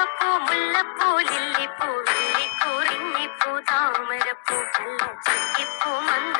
മുല്ലപ്പൂ മുല്ലപ്പൂ ലില്ലിപ്പൂ റിഞ്ഞിപ്പൂ താമരപ്പൂ കല്ല ചെക്കിപ്പൂ മന്ദ